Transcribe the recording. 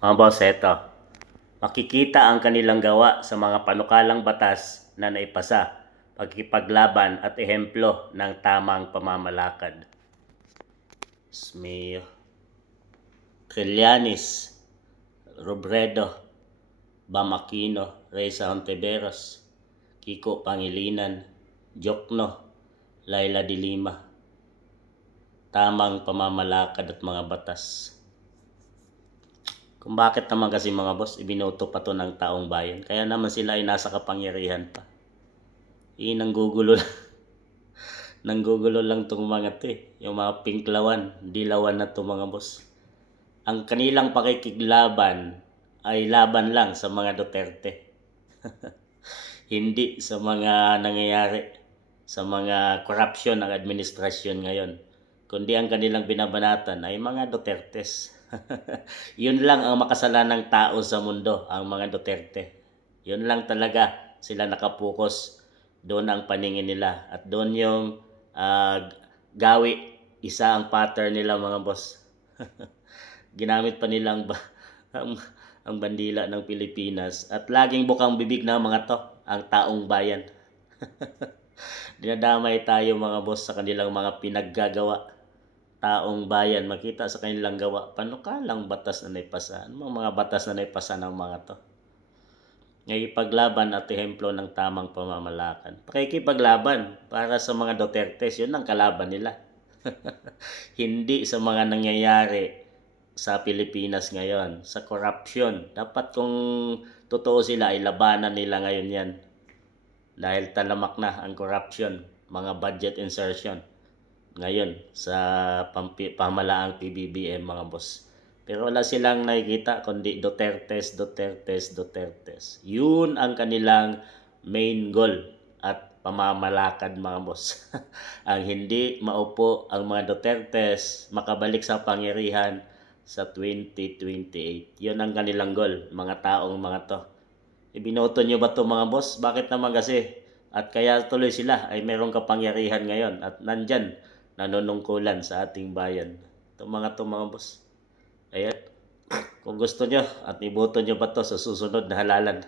Mga boss, eto. Makikita ang kanilang gawa sa mga panukalang batas na naipasa, pagkipaglaban at ehemplo ng tamang pamamalakad. Smeo. Trillanes, Robredo, Bam Aquino, Reza Hontiveros, Kiko Pangilinan, Jokno, Laila de Lima. Tamang pamamalakad at mga batas. Kung bakit naman kasi mga boss, ibinoto pa to ng taong bayan. Kaya naman sila ay nasa kapangyarihan pa. Nanggugulo nanggugulo lang tong mga to eh. Yung mga pinklawan, dilawan na to mga boss. Ang kanilang pakikiglaban ay laban lang sa mga Duterte. Hindi sa mga nangyayari, sa mga corruption ng administrasyon ngayon. Kundi ang kanilang binabanatan ay mga Dutertes. Yun lang ang makasalanang tao sa mundo, ang mga Duterte. Yun lang talaga sila nakapokus. Doon ang paningin nila. At doon yung gawi, isa ang pattern nila mga boss. Ginamit pa nilang ang bandila ng Pilipinas. At laging bukang bibig na mga to, ang taong bayan. Dinadamay tayo mga boss sa kanilang mga pinaggagawa. Taong bayan, makita sa kanilang gawa, panukalang batas na naipasa. Ano mga batas na naipasa ng mga to? Ngayipaglaban at ehemplo ng tamang pamamalakad. Pakikipaglaban para sa mga Dutertes, yun ang kalaban nila. Hindi sa mga nangyayari sa Pilipinas ngayon, sa corruption. Dapat kung totoo sila ay labanan nila ngayon yan. Dahil talamak na ang corruption, mga budget insertion ngayon sa pamalaang PBBM mga boss. Pero wala silang nakikita kundi Dutertes, Dutertes, Dutertes. Yun ang kanilang main goal at pamamalakad mga boss. Ang hindi maupo ang mga Dutertes makabalik sa pangyarihan sa 2028. Yun ang kanilang goal, mga taong mga to. Ibinoto nyo ba to mga boss? Bakit naman kasi? At kaya tuloy sila ay merong kapangyarihan ngayon at nandyan nanunungkulan sa ating bayan. Itong mga to mga boss. Ayan. Kung gusto nyo at iboto nyo ba to sa susunod na halalan.